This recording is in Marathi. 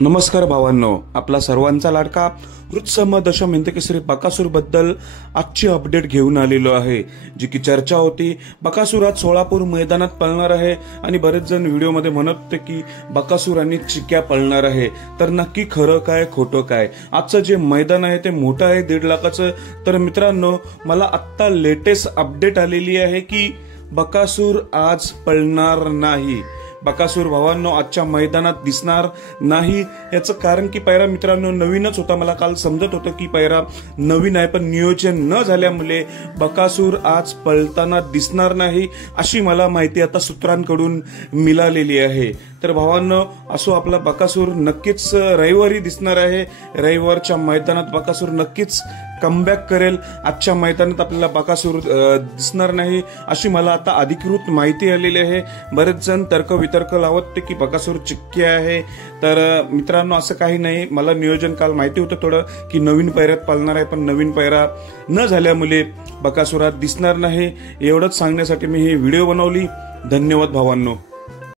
नमस्कार भावांनो, आपला सर्वांचा लाडका वृत्सम दशम हिंदकेसरी बकासूर बद्दल आजची अपडेट घेऊन आलेलो आहे, जी की चर्चा होती। बकासूर आज सोलापूर मैदानात पळणार आहे आणि बरेच जण व्हिडिओमध्ये म्हणत होते की बकासूर आणि चिक्या पळणार आहे। तर नक्की खरं काय खोटं काय? आजचं जे मैदान आहे ते मोठं आहे, 1.5 लाखाचं। तर मित्रांनो, मला आत्ता लेटेस्ट अपडेट आलेली आहे की बकासूर आज पळणार नाही। बकासूर भावांनो आजच्या मैदानात दिसणार नाही। याचं कारण की पैरा मित्रांनो नवीनच होता। मला काल समजत होतं की पैरा नवीन आहे, पण नियोजन न झाल्यामुळे बकासूर आज पळताना दिसणार नाही, अशी मला माहिती आता सूत्रांकडून मिळालेली आहे। तर भावांनो, असो आपला बकासूर नक्कीच रविवारी दिसणार आहे। रविवारच्या मैदानात बकासूर नक्कीच कमबॅक करेल। आजच्या मैदानात आपल्याला बकासूर दिसणार नाही, अशी मला आता अधिकृत माहिती आलेली आहे। बरेच जण तर्क लावत की बकासूर चिक्के आहे। तर मित्रांनो, असं काही नाही। मला नियोजन काल माहिती होतं थोडं की नवीन पैऱ्यात पाळणार आहे, पण नवीन पैरा न झाल्यामुळे बकासूरात दिसणार नाही। एवढंच सांगण्यासाठी मी ही व्हिडिओ बनवली। धन्यवाद भावांनो।